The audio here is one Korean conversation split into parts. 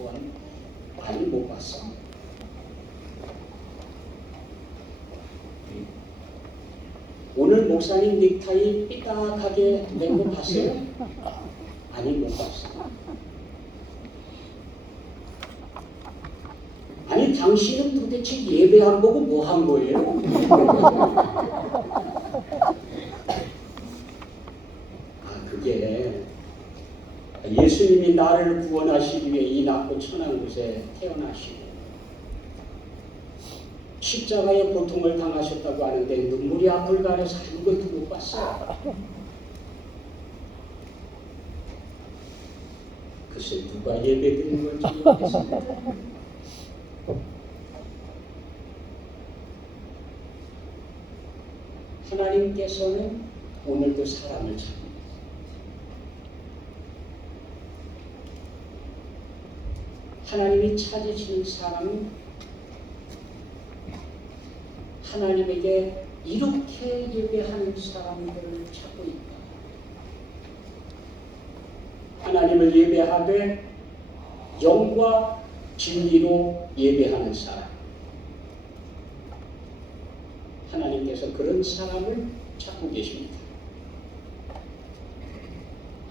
번 많이 못 봤어. 오늘 목사님 넥타이 삐딱하게 낸 거 봤어요? 아니, 못 봤어. 아니, 당신은 도대체 예배 안 보고 뭐 한 거예요? 그게 예수님이 나를 구원하시기 위해 이 낮고 천한 곳에 태어나시고 십자가의 고통을 당하셨다고 하는데 눈물이 앞을 가려서 아무것도 못 봤어요. 글쎄 누가 예배 드리는 건지 모르겠습니다. 하나님께서는 오늘도 사람을 찾습니다. 하나님이 찾으시는 사람은 하나님에게 이렇게 예배하는 사람들을 찾고 있다. 하나님을 예배하되 영과 진리로 예배하는 사람. 하나님께서 그런 사람을 찾고 계십니다.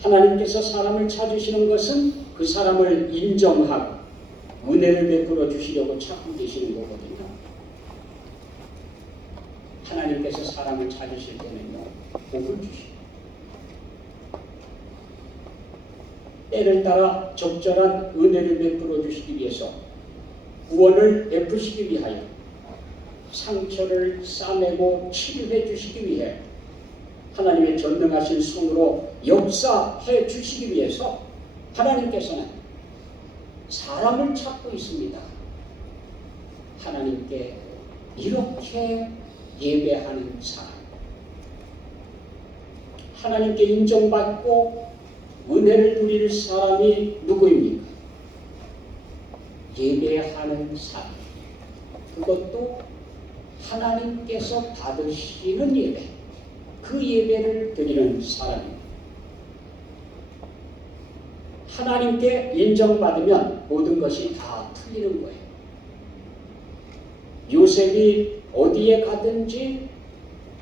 하나님께서 사람을 찾으시는 것은 그 사람을 인정하고 은혜를 베풀어 주시려고 찾고 계시는 거거든요. 하나님께서 사람을 찾으실 때는요, 복을 주시고 때를 따라 적절한 은혜를 베풀어 주시기 위해서 구원을 베푸시기 위하여 상처를 싸매고 치료해 주시기 위해 하나님의 전능하신 손으로 역사해 주시기 위해서 하나님께서는 사람을 찾고 있습니다. 하나님께 이렇게 예배하는 사람, 하나님께 인정받고 은혜를 누릴 사람이 누구입니까? 예배하는 사람. 그것도 하나님께서 받으시는 예배, 그 예배를 드리는 사람입니다. 하나님께 인정받으면 모든 것이 다 풀리는 거예요. 요셉이 어디에 가든지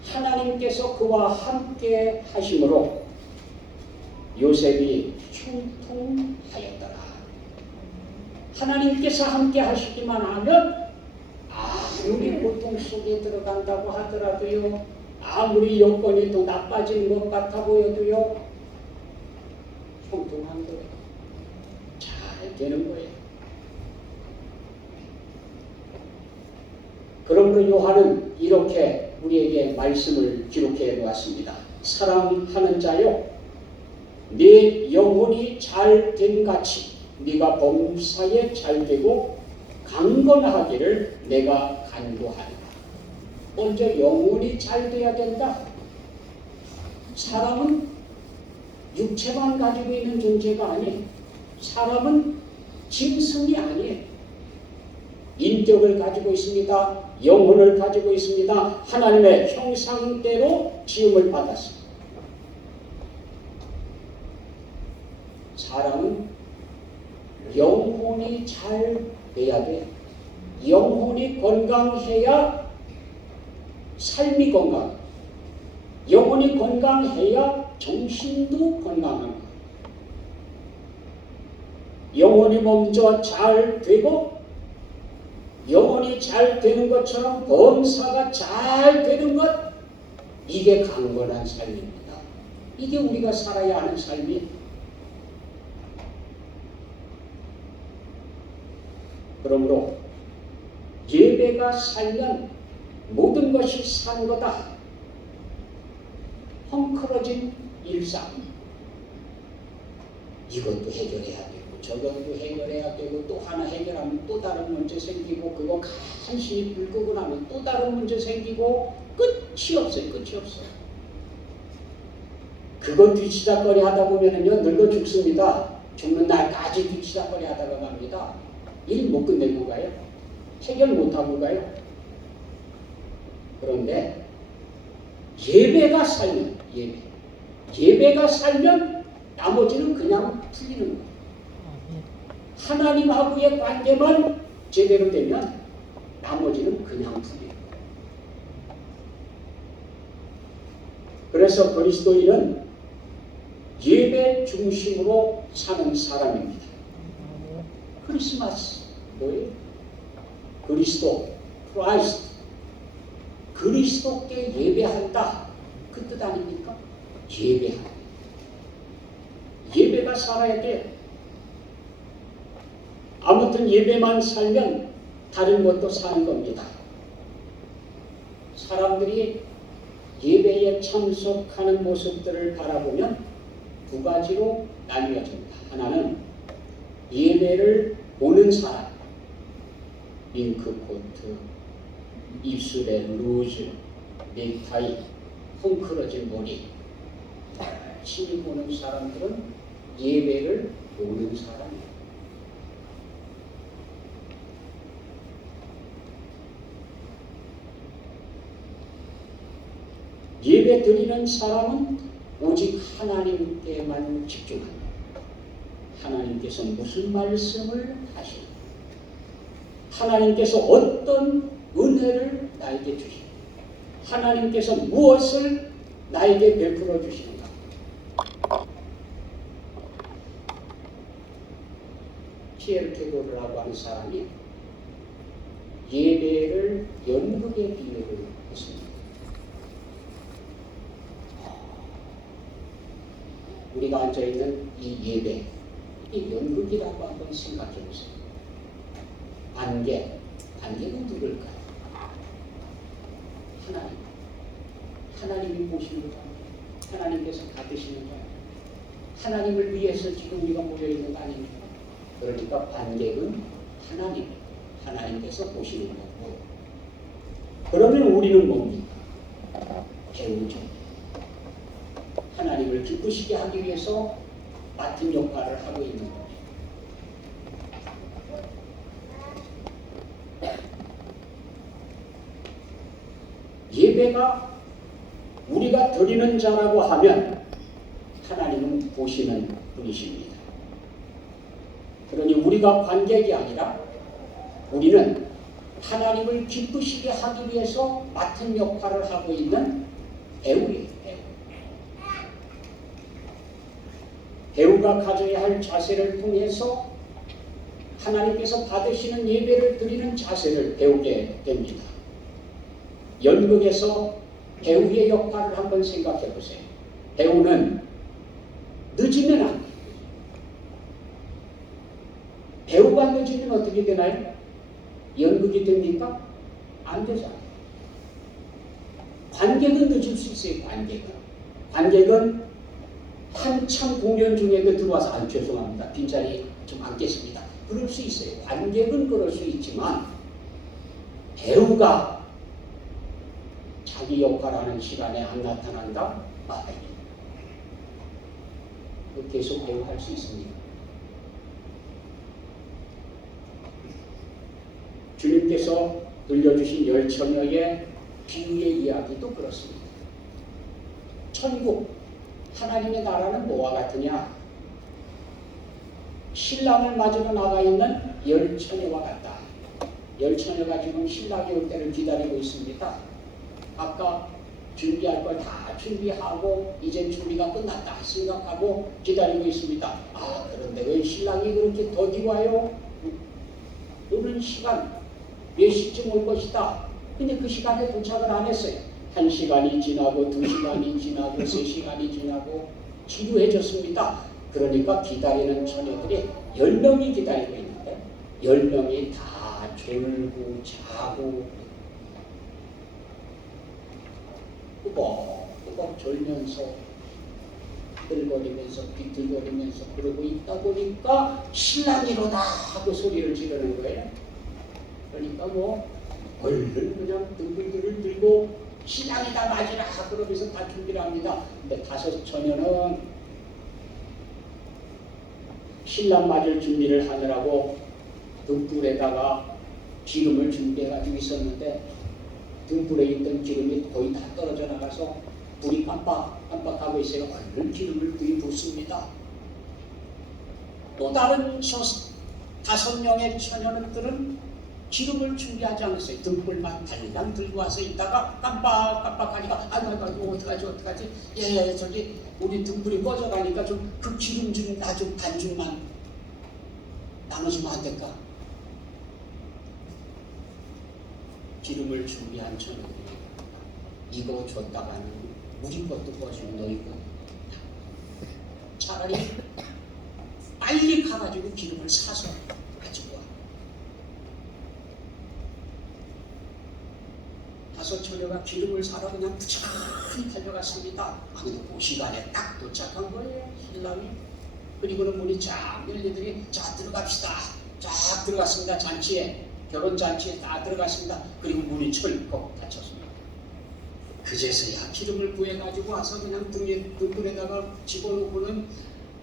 하나님께서 그와 함께 하심으로 요셉이 형통하였더라. 하나님께서 함께 하시기만 하면 아무리 고통 속에 들어간다고 하더라도요, 아무리 여건이 더 나빠진 것 같아 보여도요, 형통한 거예요. 잘 되는 거예요. 그러므로 요한은 이렇게 우리에게 말씀을 기록해 놓았습니다. 사랑하는 자여, 네 영혼이 잘됨 같이 네가 범사에 잘되고 강건하기를 내가 간구하노라. 먼저 영혼이 잘돼야 된다. 사람은 육체만 가지고 있는 존재가 아니에요. 사람은 짐승이 아니에요. 인격을 가지고 있습니다. 영혼을 가지고 있습니다. 하나님의 형상대로 지음을 받았습니다. 사람은 영혼이 잘 돼야 돼. 영혼이 건강해야 삶이 건강. 영혼이 건강해야 정신도 건강한 거예요. 영혼이 먼저 잘 되고 영혼이 잘 되는 것처럼 범사가 잘 되는 것, 이게 강건한 삶입니다. 이게 우리가 살아야 하는 삶이에요. 그러므로 예배가 살면 모든 것이 산 거다. 헝클어진 일상, 이것도 해결해야 되고 저것도 해결해야 되고 또 하나 해결하면 또 다른 문제 생기고 그거 간신히 불 끄고 나면 또 다른 문제 생기고 끝이 없어요. 끝이 없어요. 그거 뒤치다거리 하다 보면은요, 늙어 죽습니다. 죽는 날까지 뒤치다거리 하다가 갑니다. 일 못 끝내고 가요. 해결 못하고 가요. 그런데 예배가 살면, 예배가 살면 나머지는 그냥 풀리는 거예요. 하나님하고의 관계만 제대로 되면 나머지는 그냥 풀려요. 그래서 그리스도인은 예배 중심으로 사는 사람입니다. 크리스마스 뭐예요? 그리스도, 크라이스트, 그리스도께 예배한다, 그 뜻 아닙니까? 예배한다. 예배가 살아야 돼. 아무튼 예배만 살면 다른 것도 사는 겁니다. 사람들이 예배에 참석하는 모습들을 바라보면 두 가지로 나뉘어집니다. 하나는 예배를 보는 사람, 밍크코트, 입술에 루즈, 넥타이, 헝클어진 머리, 열심히 보는 사람들은 예배를 보는 사람이에요. 예배 드리는 사람은 오직 하나님께만 집중합니다. 하나님께서 무슨 말씀을 하시는가, 하나님께서 어떤 은혜를 나에게 주시는가, 하나님께서 무엇을 나에게 베풀어 주시는가. 키에르케고르라고 하는 사람이 예배를 연극에 비유를 했습니다. 우리가 앉아있는 이 예배, 이 연극이라고 한번 생각해 보세요. 관객은 누굴까요? 하나님이 보시는 거, 하나님께서 받으시는 거, 하나님을 위해서 지금 우리가 모여있는 거 아닙니까? 그러니까 관객은 하나님께서 보시는 거고, 그러면 우리는 뭡니까? 배우죠. 하나님을 기쁘시게 하기 위해서 맡은 역할을 하고 있는 거죠. 예배가 우리가 드리는 자라고 하면 하나님은 보시는 분이십니다. 그러니 우리가 관객이 아니라 우리는 하나님을 기쁘시게 하기 위해서 맡은 역할을 하고 있는 배우예요. 배우가 가져야 할 자세를 통해서 하나님께서 받으시는 예배를 드리는 자세를 배우게 됩니다. 연극에서 배우의 역할을 한번 생각해 보세요. 배우는 늦으면 안 돼요. 배우가 늦으면 어떻게 되나요? 연극이 됩니까? 안 되잖아요. 관객은 늦을 수 있어요. 관객은 한참 공연 중에도 들어와서 죄송합니다. 빈자리 좀 앉겠습니다. 그럴 수 있어요. 관객은 그럴 수 있지만 배우가 자기 역할하는 시간에 안 나타난다? 계속 배우할 수 있습니다. 주님께서 들려주신 열처녀의 비유의 이야기도 그렇습니다. 천국, 하나님의 나라는 뭐와 같으냐? 신랑을 맞으러 나가 있는 열처녀와 같다. 열처녀가 지금 신랑이 올 때를 기다리고 있습니다. 아까 준비할 걸 다 준비하고 이제 준비가 끝났다 생각하고 기다리고 있습니다. 그런데 왜 신랑이 그렇게 더디 와요? 오는 시간 몇 시쯤 올 것이다. 근데 그 시간에 도착을 안 했어요. 1시간이 지나고 2시간이 지나고 3시간이 지나고 지루해졌습니다. 그러니까 기다리는 처녀들이 10명이 기다리고 있는데 10명이 다 졸고 자고 꾸벅꾸벅 졸면서 들거리면서 비틀거리면서 그러고 있다 보니까 신랑이로다 하고 소리를 지르는 거예요. 그러니까 얼른 그냥 등불들을 들고 신랑이다 맞으라 그러면서 다 준비를 합니다. 근데 5 처녀는 신랑 맞을 준비를 하느라고 등불에다가 기름을 준비해가지고 있었는데 등불에 있던 기름이 거의 다 떨어져 나가서 불이 깜빡깜빡하고 있어요. 얼른 기름을 들이붓습니다. 또 다른 5명의 처녀들은 기름을 준비하지 않았어요. 등불만 달랑 들고 와서 있다가 깜빡깜빡하니까 아이고 어떡하지 예 저기 우리 등불이 꺼져가니까 좀 그 기름 좀 나 좀 반죽만 나눠주면 안 될까? 기름을 준비한 처녀들이 이거 줬다가는 우리 것도 꺼지고 너희 것도 차라리 빨리 가가지고 기름을 사서 가지고 와. 5 처녀가 기름을 사러 그냥 부지런히 달려갔습니다. 근데 그 시간에 딱 도착한 거예요, 신랑이. 그리고는 문이 쫙 열리더니 자 들어갑시다. 쫙 들어갔습니다. 잔치에, 결혼잔치에 다 들어갔습니다. 그리고 문이 철컥 닫혔습니다. 그제서야 기름을 구해가지고 와서 그냥 등불에다가 집어넣고는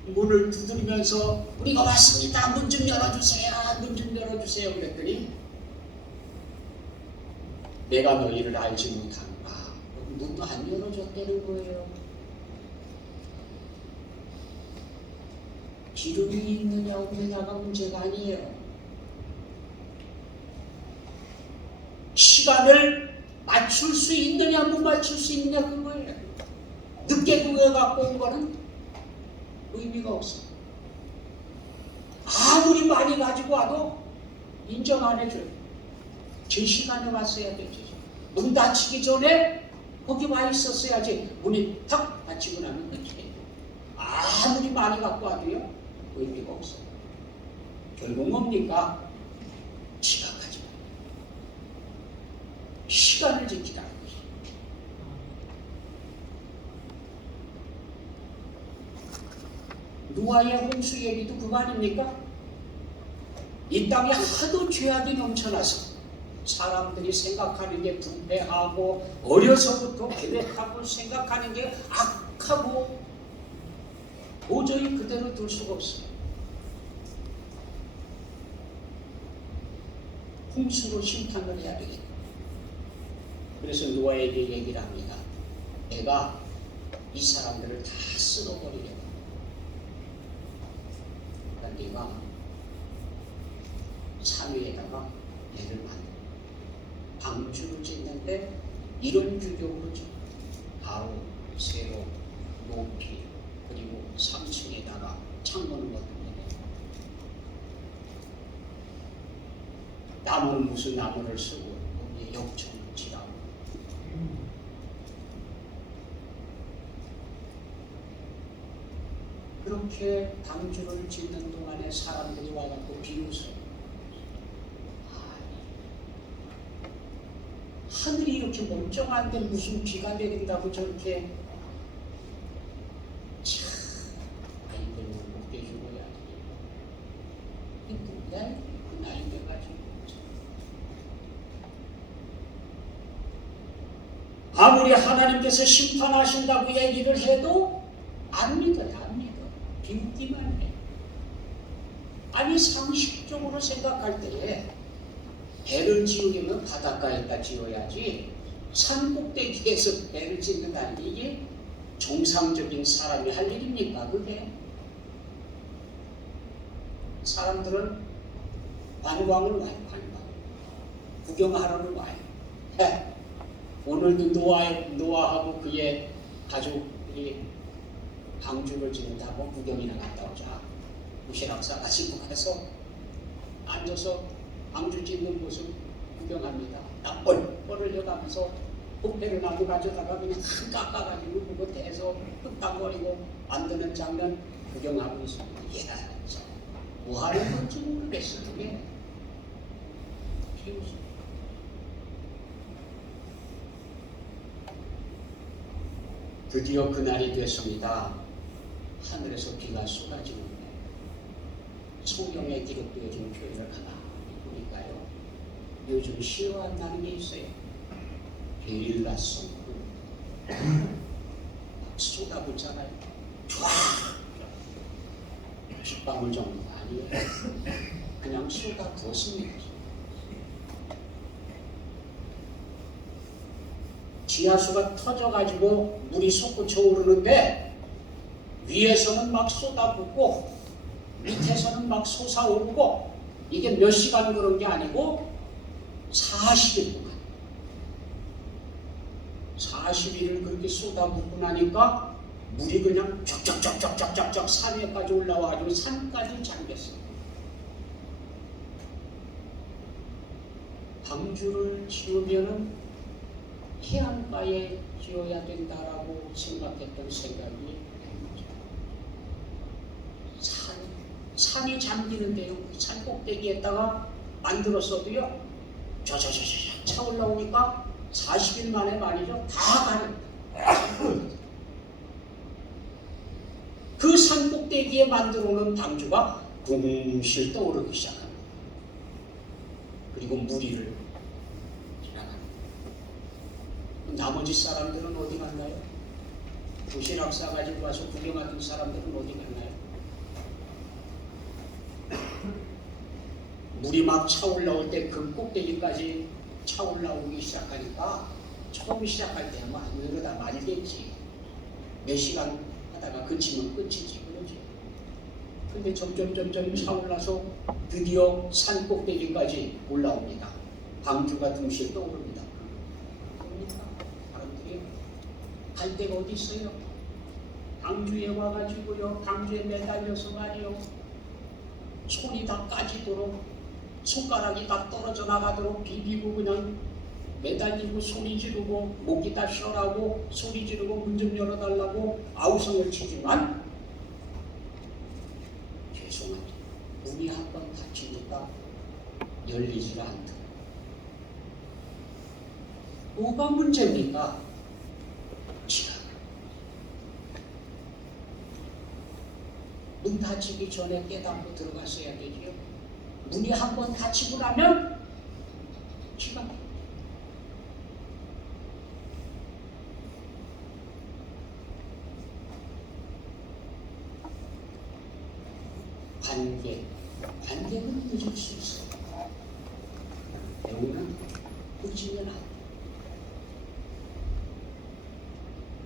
문을 두드리면서 우리가 왔습니다. 문 좀 열어주세요. 문 좀 열어주세요. 그랬더니 내가 너희를 알지 못한가. 문도 안 열어줬다는 거예요. 기름이 있느냐 없느냐가 문제가 아니에요. 시간을 맞출 수 있느냐 못 맞출 수 있느냐 그거예요. 늦게 구해갖고 온 거는 의미가 없어. 아무리 많이 가지고 와도 인정 안 해줘요. 제 시간에 왔어야 되지. 문 닫히기 전에 거기 와 있었어야지. 문이 탁 닫히고 나면 되지. 아무리 많이 갖고 와도요 의미가 없어. 결국 뭡니까? 지각하지 마. 시간을 지키라는 거지. 노아의 홍수 얘기도 그거 아닙니까? 이 땅에 하도 죄악이 넘쳐나서 사람들이 생각하는 게 부패하고 어려서부터 계획하고 생각하는 게 악하고 도저히 그대로 둘 수가 없어요. 홍수로 심판을 해야 되겠다. 그래서 노아에게 얘기를 합니다. 내가 이 사람들을 다 쓸어버리려고. 그러니까 네가 산 위에다가 얘를 만들어. 방주를 짓는데 이런 규격으로 짓고 바로 세로 높이 그리고 3층에다가 창문을 넣는 나무는 무슨 나무를 쓰고 거기에 역청을 칠하고 그렇게 방주를 짓는 동안에 사람들이 와갖고 비웃어요. 하늘이 이렇게 멀쩡한데 무슨 비가 내린다고 저렇게 참 아이들을 못 해주고야지. 이게 뭐야? 그 나이 돼가지고 아무리 하나님께서 심판하신다고 얘기를 해도 안 믿어요. 안 믿어. 비웃기만 해. 아니 상식적으로 생각할 때 배를 지으려면 바닷가에다 지어야지 산 꼭대기에서 배를 짓는다는 게 이게 정상적인 사람이 할 일입니까? 그게? 사람들은 관광을 와요. 관광. 구경하러는 와요. 오늘도 노아하고 그의 가족이 방주를 짓는다. 뭐 구경이나 갔다 오자. 도시락 싸가지고 가서 앉아서 방주 짓는 모습 구경합니다. 딱 뻘뻘을 여가면서 호패를 나무 가져다가 그냥 깎아가지고 그거 대서 흙당거리고 만드는 장면 구경하고 있습니다. 야, 뭐 하는 건지 모르겠어요. 그게 비웃어. 드디어 그날이 됐습니다. 하늘에서 비가 쏟아지는데 성경에 기록되어진 표현을 하나 보니까요. 요즘 싫어한다는 게 있어요. 게릴라 성구 쏟아붓잖아요. 쫙 빗방울 정도가 아니에요. 그냥 쏟아부었습니다. 지하수가 터져가지고 물이 솟구쳐 오르는데 위에서는 막 쏟아붓고 밑에서는 막 솟아오르고 이게 몇 시간 그런 게 아니고 40일 동안 40일을 그렇게 쏟아붓고 나니까 물이 그냥 쫙쫙쫙쫙쫙쫙 산 위까지 올라와가지고 산까지 잠겼어요. 방주를 지으면은 해안가에 지어야 된다라고 생각했던 생각이 산이 잠기는데요. 산 꼭대기에다가 만들었어도요. 저저저저 차 올라오니까 40일 만에 말이죠. 다 가는 그 산 꼭대기에 만들어 놓은 방주가 둥실 떠오르기 시작합니다. 그리고 무리를 지나갑니다. 나머지 사람들은 어디 갔나요? 도시락 싸가지고 와서 구경하던 사람들은 어디 갔나요? 물이 막 차올라올 때 그 꼭대기까지 차올라오기 시작하니까 처음 시작할 때는 뭐 이러다 말겠지. 몇 시간 하다가 그치면 끝이지 그러지. 근데 점점 차올라서 드디어 산 꼭대기까지 올라옵니다. 방주가 둥실 떠오릅니다. 그러니까 사람들이 갈 데가 어디 있어요? 방주에 와가지고요. 방주에 매달려서 말이요. 손이 다 까지도록 손가락이 다 떨어져 나가도록 비비고 그냥 매달리고 소리 지르고 목이 다 쉬어나고 소리 지르고 문 좀 열어달라고 아우성을 치지만 죄송합니다. 문이 한 번 닫히니까 열리지가 않더라고요. 뭐가 문제입니까? 지각. 문 닫히기 전에 깨닫고 들어갔어야 되지요. 문이 한 번 닫히고 나면 지각. 관계는 늦을 수 있어요. 배우는 늦으면 안 돼.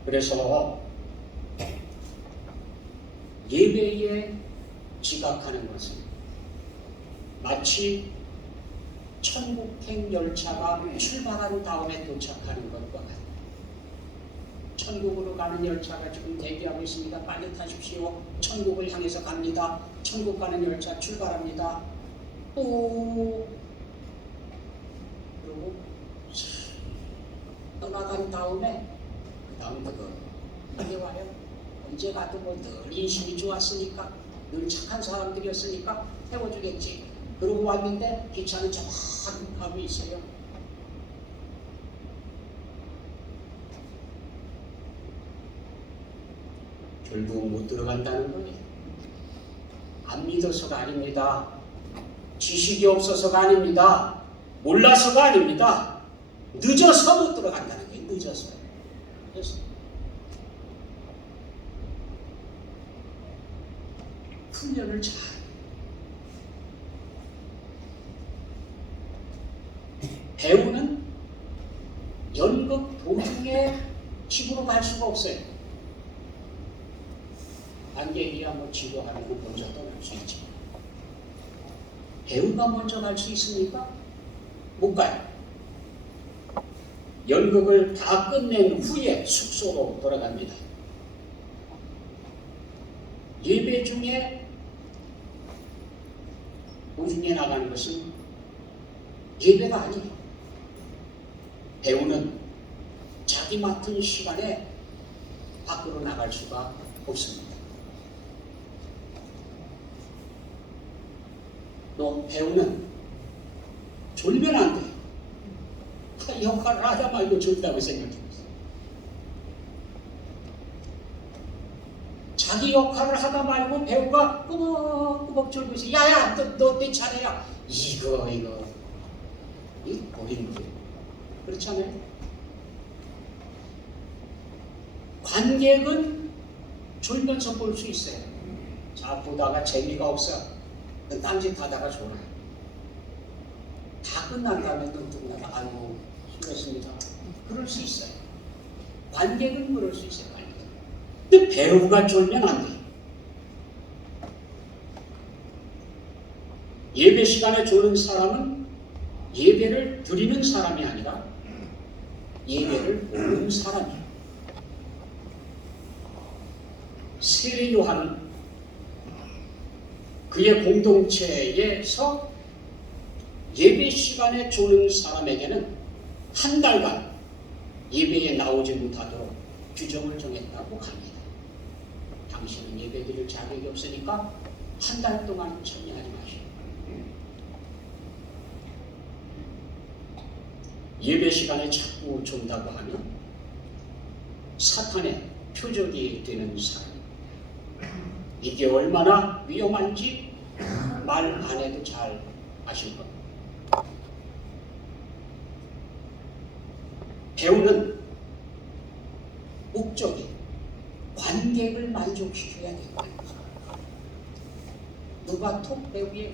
그래서 예배에 지각하는 것은 마치 천국행 열차가 출발한 다음에 도착하는 것과 같아요. 천국으로 가는 열차가 지금 대기하고 있습니다. 빨리 타십시오. 천국을 향해서 갑니다. 천국 가는 열차 출발합니다. 또 그리고 떠나간 다음에 그 다음부터 이게 와요. 언제 가도 뭐 늘 인심이 좋았으니까 늘 착한 사람들이었으니까 태워주겠지. 그러고 왔는데 기차는 저만 가고 있어요. 결국 못 들어간다는 거예요. 안 믿어서가 아닙니다. 지식이 없어서가 아닙니다. 몰라서가 아닙니다. 늦어서 못 들어간다는 거예요. 늦어서. 그래서 훈련을 잘 배우는 연극 도중에 집으로 갈 수가 없어요. 관객이야 뭐 지도하는 거 먼저 떠날 수 있지. 배우가 먼저 갈 수 있습니까? 못 가요. 연극을 다 끝낸 후에 숙소로 돌아갑니다. 예배 중에 도중에 나가는 것은 예배가 아니에요. 배우는 자기 맡은 시간에 밖으로 나갈 수가 없습니다. 또 배우는 졸면 안 돼요. 역할을 하다 말고 졸다고 생각해요. 자기 역할을 하다 말고 배우가 꾸벅꾸벅 졸고 있어요. 야야 너 내 차례야. 이거 어린 거예요. 그렇잖아요. 관객은 졸면서 볼 수 있어요. 자 보다가 재미가 없어. 딴짓 하다가 졸아요. 다 끝난 다음에 눈 뜨고 나서 아이고 수고했습니다. 그럴 수 있어요. 관객은 그럴 수 있어요. 관객은. 근데 배우가 졸면 안 돼요. 예배 시간에 조는 사람은 예배를 드리는 사람이 아니라 예배를 오는 사람이에요. 세례 요한은 그의 공동체에서 예배 시간에 조는 사람에게는 한 달간 예배에 나오지 못하도록 규정을 정했다고 합니다. 당신은 예배 드릴 자격이 없으니까 한 달 동안 참여하지 마시오. 예배 시간에 자꾸 존다고 하면 사탄의 표적이 되는 사람. 이게 얼마나 위험한지 말 안 해도 잘 아실 겁니다. 배우는 목적이 관객을 만족시켜야 된다. 누가 톱 배우예요?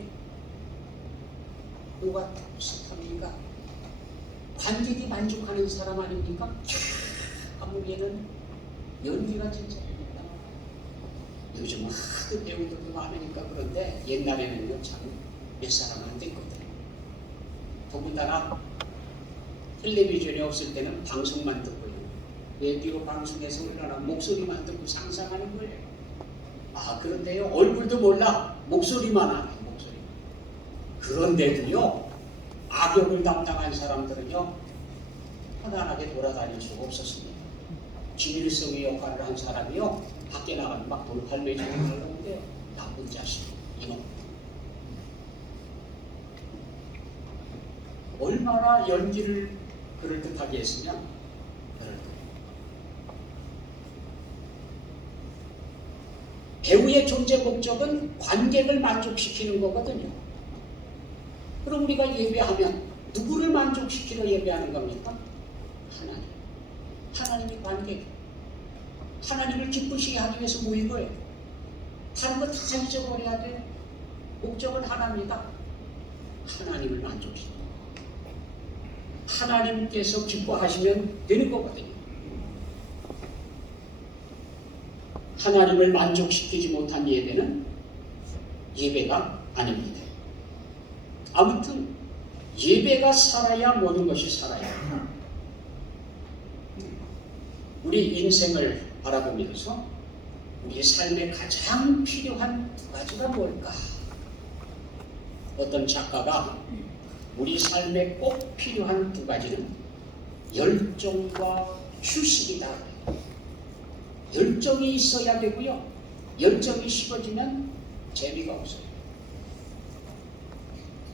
누가 톱 스타입니까? 관객이 만족하는 사람 아닙니까? 한국에는 연기가 진짜 요즘은 하도 배우들도 많으니까 그런데 옛날에는 참 몇 사람 안 됐거든. 더군다나 텔레비전이 없을 때는 방송만 듣고요. 라디오 방송에서 얼마나 목소리만 듣고 상상하는 거예요. 아, 그런데요, 얼굴도 몰라. 목소리만 하네, 목소리. 그런데도요, 악역을 담당한 사람들은요, 편안하게 돌아다닐 수가 없었습니다. 김일성의 역할을 한 사람이요, 밖에 나가면 막 돌팔매질을 하려는데요. 나쁜 자식, 이놈. 얼마나 연기를 그럴듯하게 했으면 배우의 존재 목적은 관객을 만족시키는 거거든요. 그럼 우리가 예배하면 누구를 만족시키러 예배하는 겁니까? 하나님. 하나님이 관객. 하나님을 기쁘시게 하기 위해서 모인 거예요. 다른 거 다 잊어버려야 돼요. 목적은 하나입니다. 하나님을 만족시키는 거. 하나님께서 기뻐하시면 되는 거거든요. 하나님을 만족시키지 못한 예배는 예배가 아닙니다. 아무튼 예배가 살아야 모든 것이 살아야. 우리 인생을 바라보면서 우리 삶에 가장 필요한 두 가지가 뭘까? 어떤 작가가 우리 삶에 꼭 필요한 두 가지는 열정과 휴식이다. 열정이 있어야 되고요. 열정이 식어지면 재미가 없어요.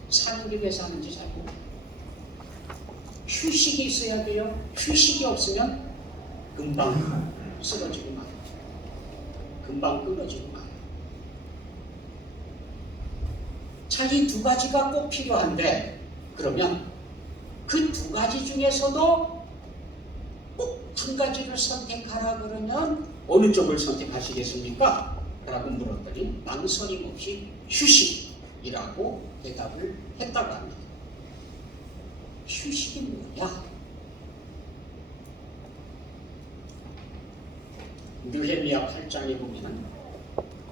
사는 게 왜 사는지 잘 모르겠어요. 휴식이 있어야 돼요. 휴식이 없으면 금방 쓰러지고 마요. 금방 끊어지고 마요. 자, 이 두 가지가 꼭 필요한데 그러면 그 두 가지 중에서도 꼭 한 가지를 선택하라 그러면 어느 쪽을 선택하시겠습니까? 라고 물었더니 망설임 없이 휴식이라고 대답을 했다고 합니다. 휴식이 뭐냐? 느헤미야 8장에 보면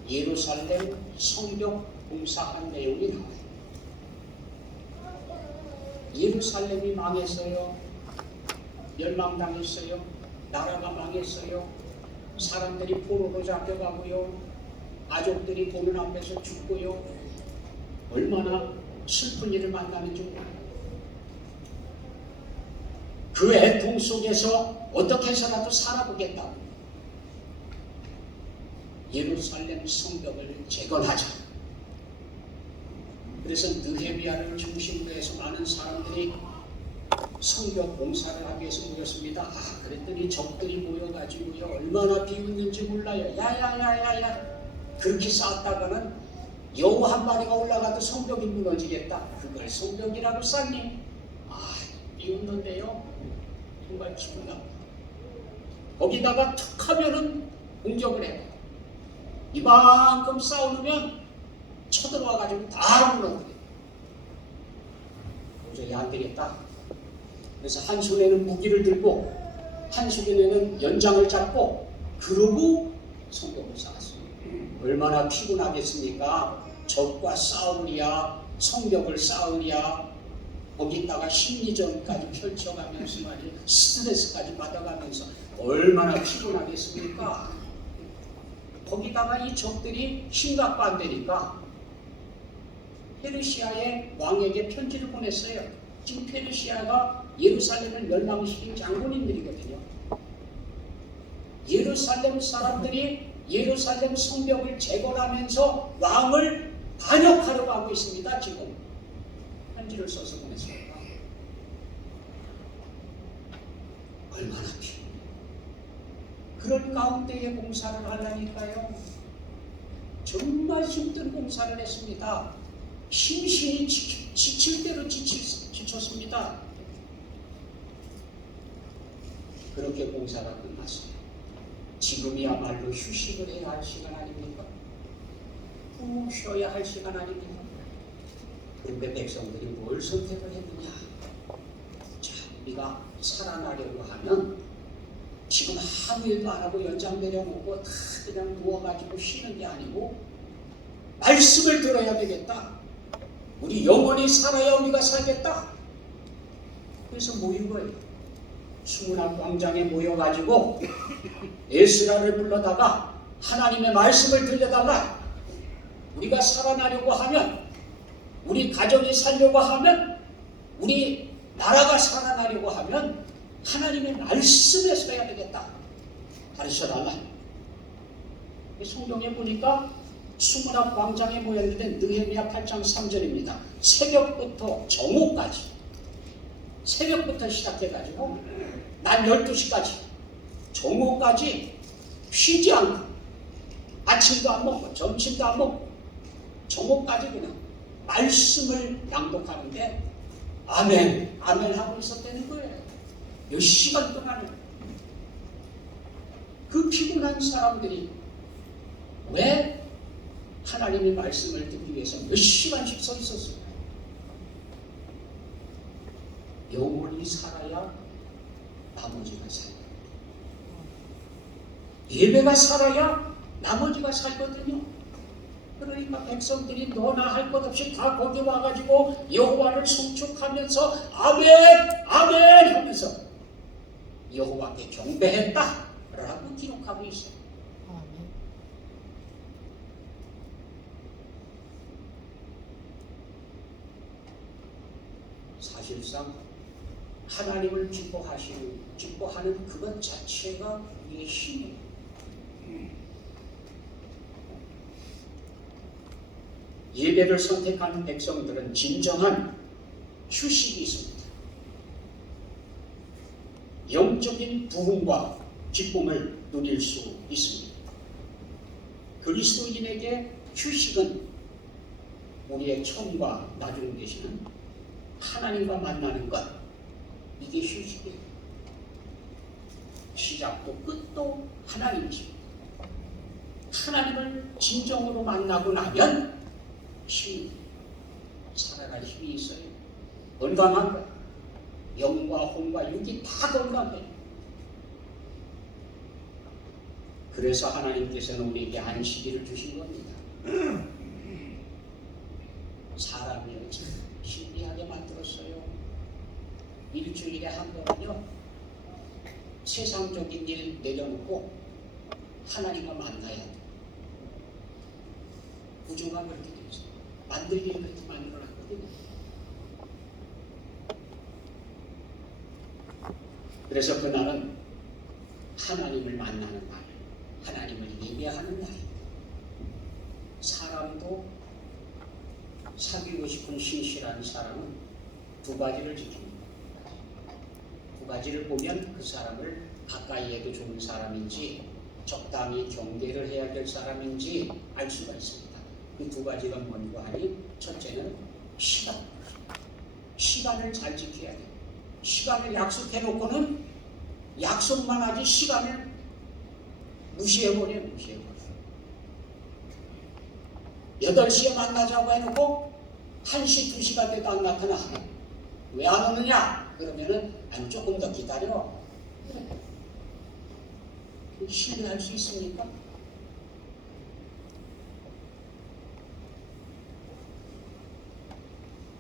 예루살렘 성벽 공사한 내용이 나와요. 예루살렘이 망했어요. 멸망당했어요. 나라가 망했어요. 사람들이 포로로 잡혀가고요. 가족들이 보는 앞에서 죽고요. 얼마나 슬픈 일을 만나는지 몰라요. 그 애통 속에서 어떻게 해서라도 살아보겠다고 예루살렘 성벽을 재건하자. 그래서 느헤미야를 중심으로 해서 많은 사람들이 성벽 공사를 하기 위해서 모였습니다. 아, 그랬더니 적들이 모여가지고요, 얼마나 비웃는지 몰라요. 야야야야야, 그렇게 쌓았다가는 여우 한 마리가 올라가도 성벽이 무너지겠다. 그걸 성벽이라고 쌓니? 아, 비웃는데요, 정말 기분 나빠. 거기다가 툭 하면은 공격을 해요. 이만큼 쌓아놓으면 쳐들어와가지고 다 무너뜨려요. 도저히 안 되겠다. 그래서 한 손에는 무기를 들고 한 손에는 연장을 잡고 그러고 성벽을 쌓았어요. 얼마나 피곤하겠습니까? 적과 싸우랴 성벽을 쌓으랴 거기다가 심리전까지 펼쳐가면서 말이야 스트레스까지 받아가면서 얼마나 피곤하겠습니까? 거기다가 이 적들이 심각도 안 되니까 페르시아의 왕에게 편지를 보냈어요. 지금 페르시아가 예루살렘을 멸망시킨 장군인들이거든요. 예루살렘 사람들이 예루살렘 성벽을 재건하면서 왕을 반역하려고 하고 있습니다. 지금 편지를 써서 보냈습니다. 얼마나 피곤해요. 그런 가운데에 봉사를 하려니까요. 정말 힘든 봉사를 했습니다. 심신이 지칠 대로 지쳤습니다. 그렇게 봉사가 끝났어요. 지금이야말로 휴식을 해야 할 시간 아닙니까? 푹 쉬어야 할 시간 아닙니까? 그런데 백성들이 뭘 선택을 했느냐? 자, 우리가 살아나려고 하면 지금 아무 일도 안 하고 연장 내려놓고 다 그냥 누워가지고 쉬는 게 아니고 말씀을 들어야 되겠다. 우리 영원히 살아야 우리가 살겠다. 그래서 모인 거예요. 수문학 광장에 모여가지고 에스라를 불러다가 하나님의 말씀을 들려달라. 우리가 살아나려고 하면, 우리 가정이 살려고 하면, 우리 나라가 살아나려고 하면 하나님의 말씀에 서야 되겠다. 가르쳐달라. 성경에 보니까 수문학 광장에 모였는데 느헤미야 8장 3절입니다. 새벽부터 정오까지, 새벽부터 시작해가지고 낮 12시까지 정오까지 쉬지 않고 아침도 안 먹고 점심도 안 먹고 정오까지 그냥 말씀을 낭독하는데 아멘 아멘 하고 있었다는 거예요. 몇 시간 동안에. 그 피곤한 사람들이 왜 하나님의 말씀을 듣기 위해서 몇 시간씩 서 있었을까요? 영원히 살아야 나머지가 살거든요. 예배가 살아야 나머지가 살거든요. 그러니까 백성들이 너나 할 것 없이 다 거기 와가지고 여호와를 송축하면서 아멘 아멘 하면서 여호와께 경배했다 라고 기록하고 있어요. 사실상 하나님을 기뻐하는 그것 자체가 우리의 힘이에요. 예배를 선택하는 백성들은 진정한 휴식이 있습니다. 영적인 부흥과 기쁨을 누릴 수 있습니다. 그리스도인에게 휴식은 우리의 처음과 나중 되시는 하나님과 만나는 것, 이게 휴식이에요. 시작도 끝도 하나님이십니다. 하나님을 진정으로 만나고 나면 힘이, 살아갈 힘이 있어요. 건강한 것, 영과 혼과 육이 다 건강해요. 그래서 하나님께서는 우리에게 안식일을 주신 겁니다. 사람이요 신비하게 만들었어요. 일주일에 한 번은요 세상적인 일 내려놓고 하나님과 만나야 돼요. 구조가 그렇게 되어 있어요. 만들기를 그렇게 만들어놨거든요. 그래서 그날은 하나님을 만나는 날, 하나님을 예배하는 날. 사람도 사귀고 싶은 신실한 사람은 두 가지를 지킵니다. 두 가지를 보면 그 사람을 가까이 해도 좋은 사람인지 적당히 경계를 해야 될 사람인지 알 수가 있습니다. 그 두 가지가 뭔가 하니 첫째는 시간. 시간을 잘 지켜야 돼요. 시간을 약속해놓고는 약속만 하지 시간을 무시해버려요. 8시에 만나자고 해놓고 1시, 2시가 돼도 안 나타나. 왜 안 오느냐? 그러면은 아니 조금 더 기다려. 신뢰할 수 있습니까?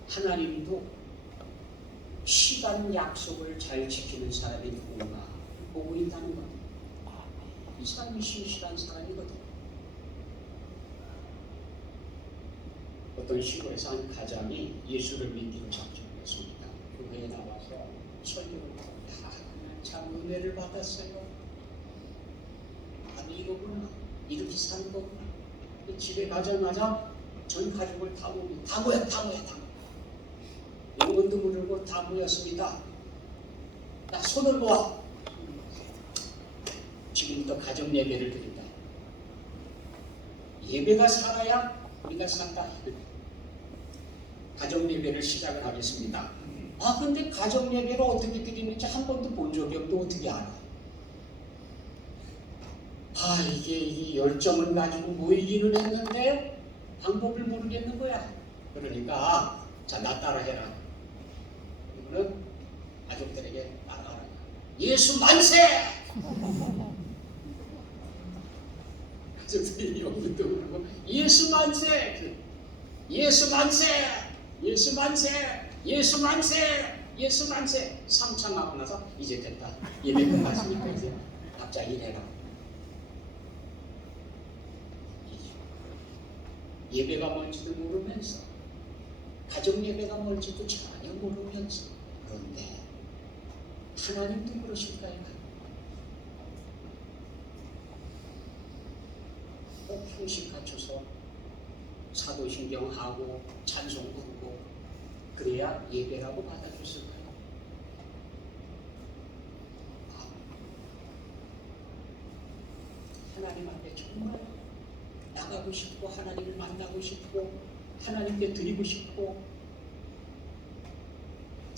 하나님도 시간 약속을 잘 지키는 사람이 누군가 보고 있다는 것. 이 사람이 신실한 사람이거든. 어떤 시골에서 한 가장이 예수를 믿기로 작정했습니다. 교회에 나와서 설교를 하고 참 은혜를 받았어요. 아니 이거구나. 이렇게 사는 거구나. 집에 가자마자 전 가족을 다 모여. 영혼도 모르고 다 모였습니다. 나 손을 모아. 지금부터 가정 예배를 드린다. 예배가 살아야 우리가 산다. 가정 예배를 시작을 하겠습니다. 아 근데 가정 예배를 어떻게 드리는지 한 번도 본 적이 없는데 어떻게 알아? 아 이게 이 열정을 가지고 모이기는 했는데 방법을 모르겠는 거야. 그러니까 자 나 따라해라. 이거는 가족들에게 따라하라. 예수 만세! 가족들이 영문도 모르고 예수 만세! 예수 만세! 예수 만세! 예수 만세! 예수 만세! 3창 하고 나서 이제 됐다. 예배 끝났으니까 이제 각자 일해라. 예배가 뭔지도 모르면서 가정 예배가 뭔지도 전혀 모르면서 그런데 하나님도 그러실까요? 꼭 형식 갖춰서 사도신경하고 찬송 부르고 그래야 예배라고 받아줬을까요? 하나님 앞에 정말 나가고 싶고 하나님을 만나고 싶고 하나님께 드리고 싶고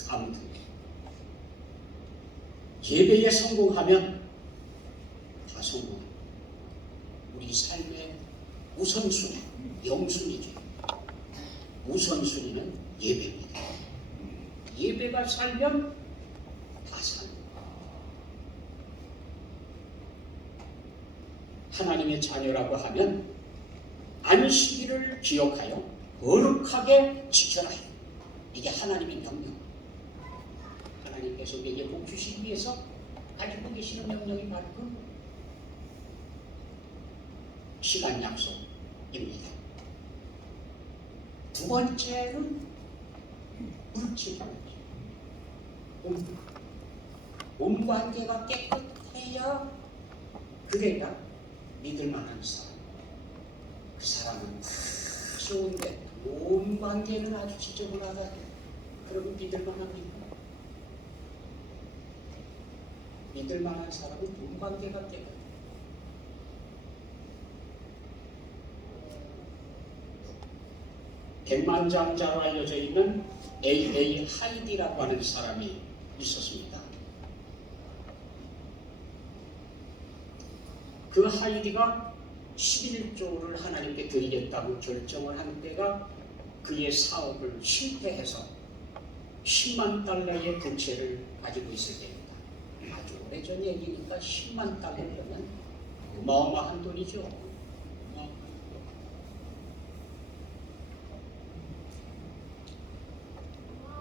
아무튼 예배에 성공하면 다 성공. 우리 삶의 우선순위, 영순위죠. 우선순위는 예배입니다. 예배가 살면 다 살고 하나님의 자녀라고 하면 안식일을 기억하여 거룩하게 지켜라. 이게 하나님의 명령. 하나님께서 우리에게 복 주시기 위해서 가지고 계시는 명령이 바로 그 시간 약속입니다. 두 번째는 물질입니다. 몸 관계가 깨끗해야 그래야 믿을 만한 사람. 그 사람은 좋은데 몸 관계는 아주 지저분하다. 그러면 믿을 만합니까? 믿을 만한 사람은 몸 관계가 깨끗해. 백만장자로 알려져 있는 A.A. 하이디라고 하는 사람이 있었습니다. 그 하이디가 11조를 하나님께 드리겠다고 결정을 한 때가 그의 사업을 실패해서 10만 달러의 부채를 가지고 있을 때입니다. 아주 오래전 얘기니까 10만 달러면 어마어마한 돈이죠.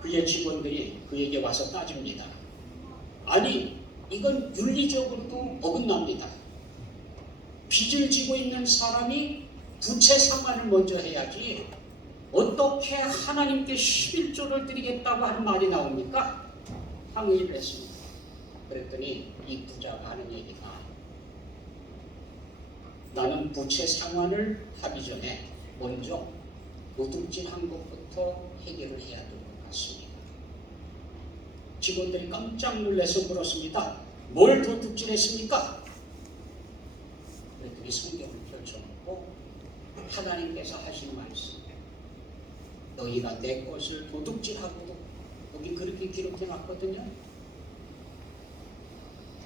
그의 직원들이 그에게 와서 따집니다. 아니, 이건 윤리적으로도 어긋납니다. 빚을 지고 있는 사람이 부채 상환을 먼저 해야지 어떻게 하나님께 11조를 드리겠다고 하는 말이 나옵니까? 항의를 했습니다. 그랬더니 이 부자가 하는 얘기가 나는 부채 상환을 하기 전에 먼저 도둑질한 것부터 해결을 해야 될 것 같습니다. 직원들이 깜짝 놀라서 물었습니다. 뭘 도둑질했습니까? 그랬더니 성경을 펼쳐놓고 하나님께서 하신 말씀, 너희가 내 것을 도둑질하고, 여기 그렇게 기록해놨거든요.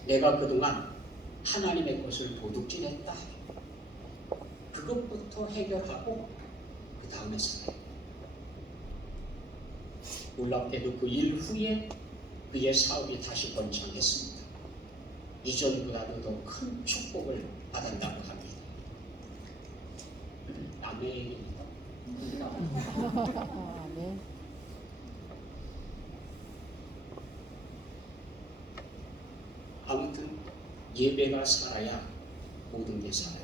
내가 그동안 하나님의 것을 도둑질했다. 그것부터 해결하고 그 다음에 살아요. 놀랍게도 그 일 후에 그의 사업이 다시 번창했습니다. 이전보다도 더 큰 축복을 받았다고 합니다. 남의 얘기입니다. 네. 예배가 살아야 모든 게 살아요.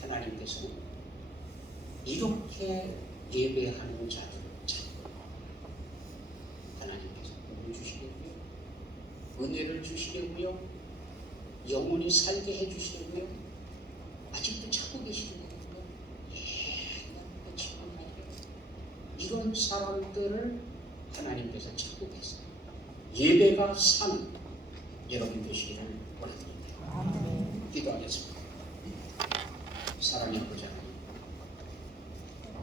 하나님께서는 이렇게 예배하는 자들을 찾고 하나님께서 복을 주시려고요, 은혜를 주시려고요, 영원히 살게 해주시려고요, 아직도 찾고 계시는 거예요. 이런 사람들을 하나님께서 찾고 계세요. 예배가 사는 여러분 되시기를 원합니다. 기도하겠습니다. 사랑의 아버지 하나님,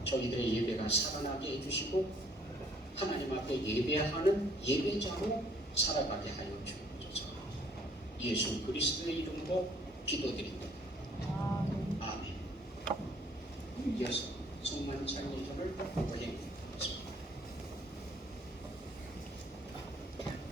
저희들의 예배가 살아나게 해주시고 하나님 앞에 예배하는 예배자로 살아가게 하여 주옵소서. 예수 그리스도의 이름으로 기도드립니다. 아멘. 이어서 성만찬 예배를 고행합니다.